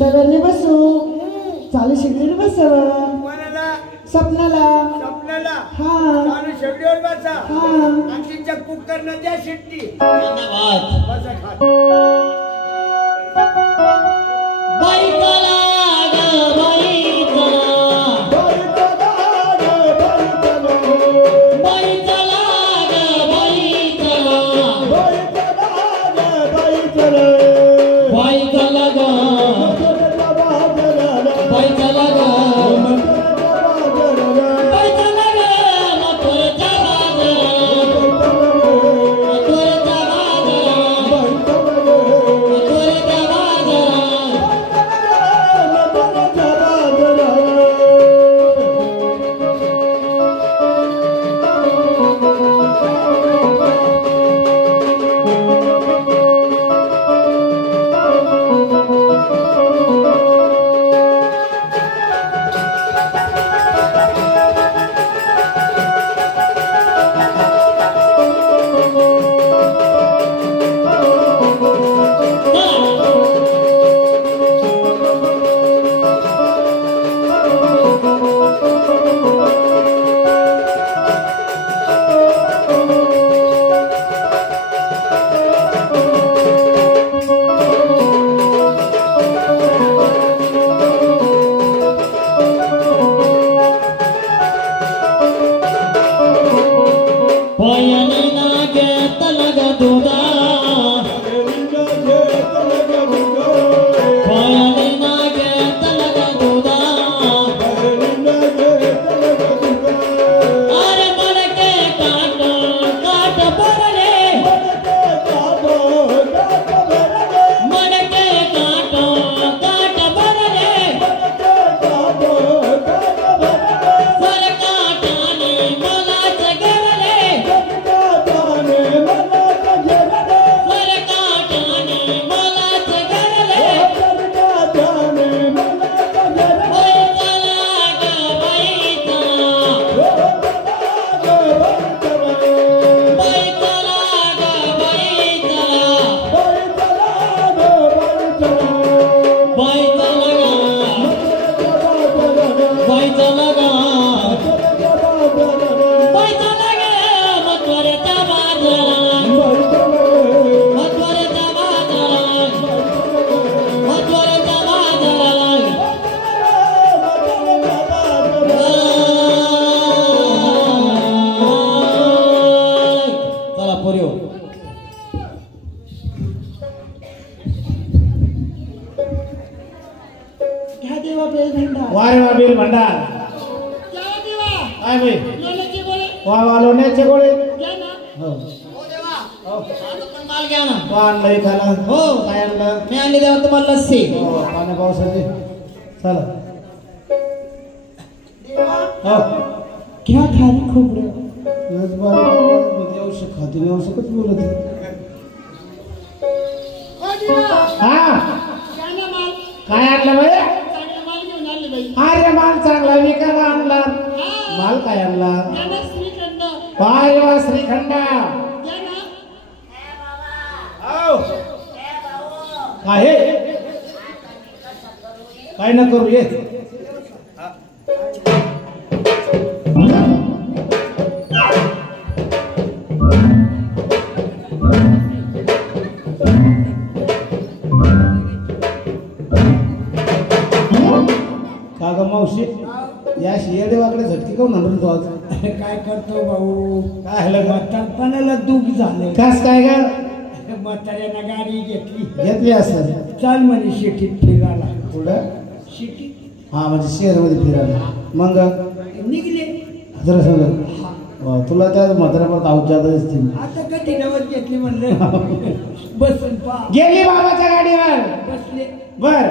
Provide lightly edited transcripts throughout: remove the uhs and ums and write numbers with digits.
तव्याने बसू चालू शेगडीवर बसावं कोणाला स्वप्नाला स्वप्नाला हा चालू शेगडीवर बसा हा आणि तिच्या कुकरनं द्या शिट्टी बसा खात बाईकाला ग बाईकाला बाईकाला ग बाईकाला बाईकाला ग बाईकाला ग बाईकाला ग मथुरेच्या घ्या खाली खोबरं काय आणलं बाई? अरे माल चांगला विकायला आणला माल काय आणला पाय वा श्रीखंड काय काय न करू ये का मावशी या शियाडे वाकडे झटके काऊन आणून तो आज काय करतो भाऊ काय म्हातारपणाला दुःख झालं कास काय ग म्हाताऱ्यानं गाडी घेतली असं चाल म्हणे शेतीत फिरायला पुढं शेतीत हा म्हणजे शहरामध्ये फिरायला मग निघले जरा सांग तुला त्या म्हाताऱ्यापर्यंत आऊत जात असतील आता कधी नवत घेतली म्हणलं बसून पा गेली बाबाच्या गाडीवर बसले बर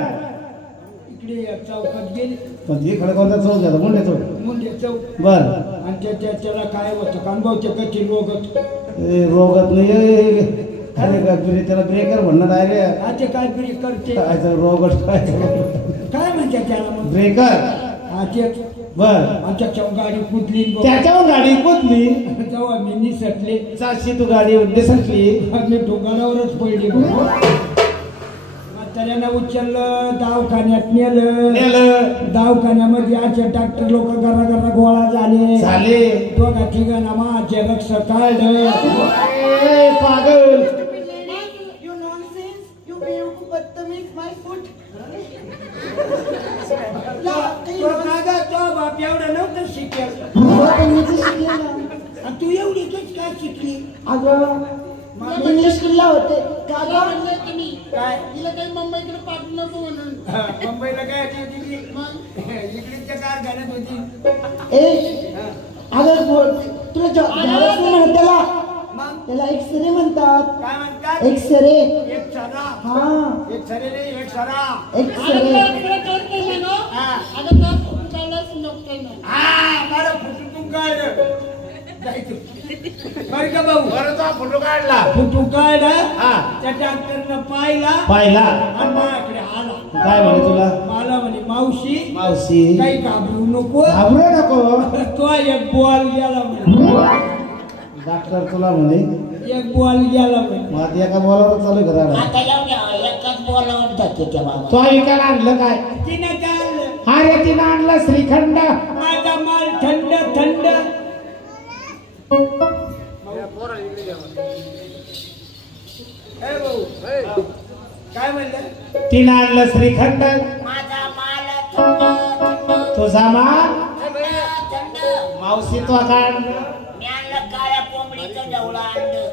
इकडे चौकात गेले पण हे खडकावरचा चौक झाला मुंडे चौक बर आणि त्याला काय होतं कानभाऊच्या कधी रोगत रोगात नाही अरे त्याला ब्रेकर म्हणणार आहे रे आता काय ब्रेक करते काय रोगट काय काय म्हणते त्याला मग ब्रेकर बर आमच्या गाडी कुदली त्याच्यावर गाडी कुदली तेव्हा मी निसटले चारशे तू गाडी निसटली मी डोंगरावरच पडली म्हाताऱ्यांना उचललं दवाखान्यात नेलं. दवाखान्यामध्ये आजचे डॉक्टर लोक घरा गोळा झाले. दोघा ठिकाणा माझे रक्त काढलं. पागल You nonsense! You beautiful बदतमीज my foot! तो कागा तो बाप एवढं नव्हतं शिकेल. आणि तू एवढी कच काय शिकली? अगं इंग्लिश किल्ला होते का मला गं? म्हणले तुम्ही काय तिला काही मुंबईकडे पाठवू नको म्हणून मुंबईला काय होती मग इकडच्या कारखान्यात होती. ए अगं तुला ज्यावेळेस मी म्हणते त्याला मग त्याला एक्सरे म्हणतात. काय म्हणतात? एक्सरे एक सरा हा एक सरे रे एक सरा. एक्सरे मला फुटून काढलं बरं का भाऊ. बरं फोटो काढला. फुटून काढला. हा त्या डॉक्टरनं पाहिला पाहिला. आणि माझ्याकडे आला. काय म्हणे तुला? मला म्हणे मावशी मावशी काही घाबरू नको. घाबरू नको. तो एक बॉल गेला म्हणे. डॉक्टर तुला म्हणे एक बॉल गेला म्हणे. मग आता एका बॉलावर चालू करा. आता जाऊ एकाच बोलावर जाते त्या बाबा तो ऐकायला आणलं काय? तिनं काय आणलं? अरे तिनं आणलं श्रीखंड. माझा माल थंड थंड. ए भाऊ काय म्हणलं? तिनं आणलं श्रीखंड. माझा माल थंड तुझा माल थंड थंड मावशी तो काढ. मी आणलं काळ्या कोंबडीचं ढवळं आणलं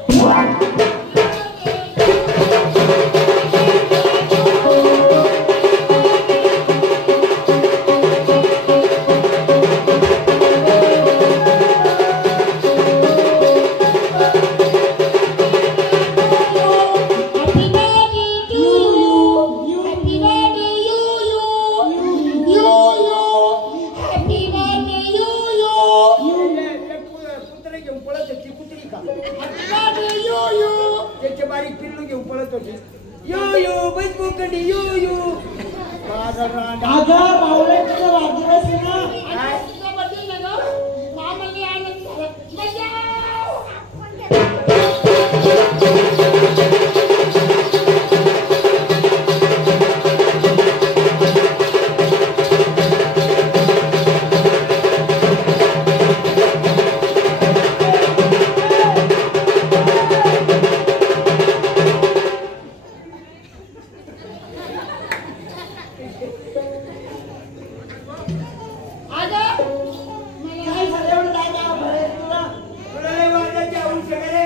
कुत्रे घेऊन पळत होती. कुत्री का त्याचे बारीक पिल्लू घेऊन पळत होती. यो यो बैल बोकडी यो यो. माझा रांडा. अगं बावळ्याचा वाढदिवस आहे ना. काय? काय झालं एवढं काय काय भरेल तुला? तुला लय वाजायची आवश्यक आहे रे.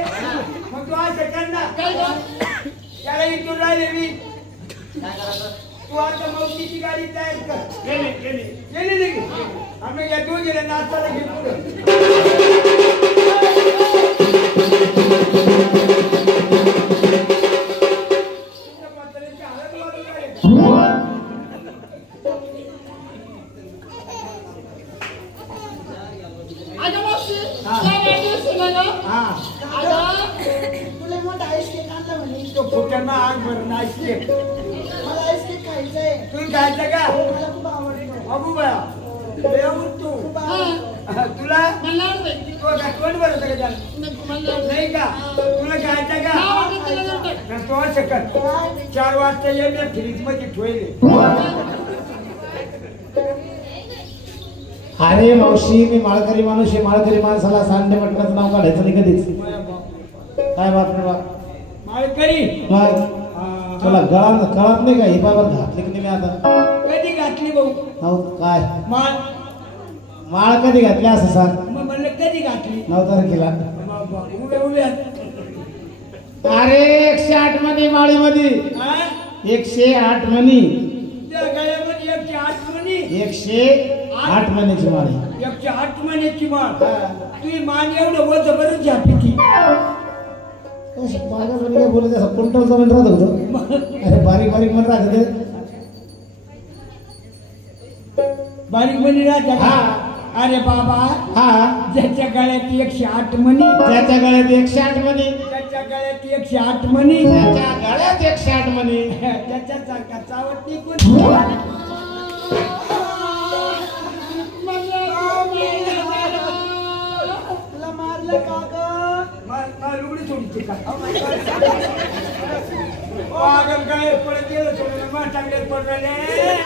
मग तू असं कर ना. त्याला इथून राहिले मी. तू आता मौतीची गाडी तयार कर. गेली नाही का? आम्ही या दोन गेले नाचायला घे पुढं. म्हाताऱ्याची हालत वाढून काढायची. हा तुला मोठा आईस्क्रीम आणला म्हणे. तो फुट्यांना आग भरून नाचते. मला आईस्क्रीम खायचंय. तुला खायचं का? मला खूप आवडतं. अबू बाया बेहून तू खूप आवडतं. तुला तो गाठवण बरं होतं का त्याला? नाही का? तुला खायचं का? तो शकत 4 वाजता ये मी फ्रीज मध्ये ठेवले. अरे मावशी मी माळकरी माणूस आहे. माळकरी माणसाला सांडे मटणाचं नाव काढायचं नाही कधीच. काय बाप रे बाप. माळकरी मग तुला कळत नाही का? ही बाबा घातली की नाही मी आता? कधी घातली भाऊ? हो काय माळ माळ कधी घातली असं सांग. मग म्हणलं कधी घातली? 9 तारखेला. उभ्या उभ्या. अरे 108 मनी माळीमध्ये. हा? 108 मनी. त्या गळ्यामध्ये 108 मणी. 108 मनीची माळी. 108 मण्याची माळ. तुझी मान एवढं वज बरं झापी ती. पागल काय बोलत असं कुंटलचा म्हण राहत होतो. अरे बारीक बारीक म्हण राहत होते. बारीक मणी राहत्या का? हा. अरे बाबा हा ज्याच्या गळ्यात 108 मणी. त्याच्या गळ्यात 108 मनी. त्याच्या गळ्यात 108 मणी. त्याच्या गळ्यात 108 मनी. त्याच्यासारखा चावत नाही कोणी. तुला मारलं का गं? लुगडी सोडते का? पागल काय पडत गेलं सोडलं. चांगले पडले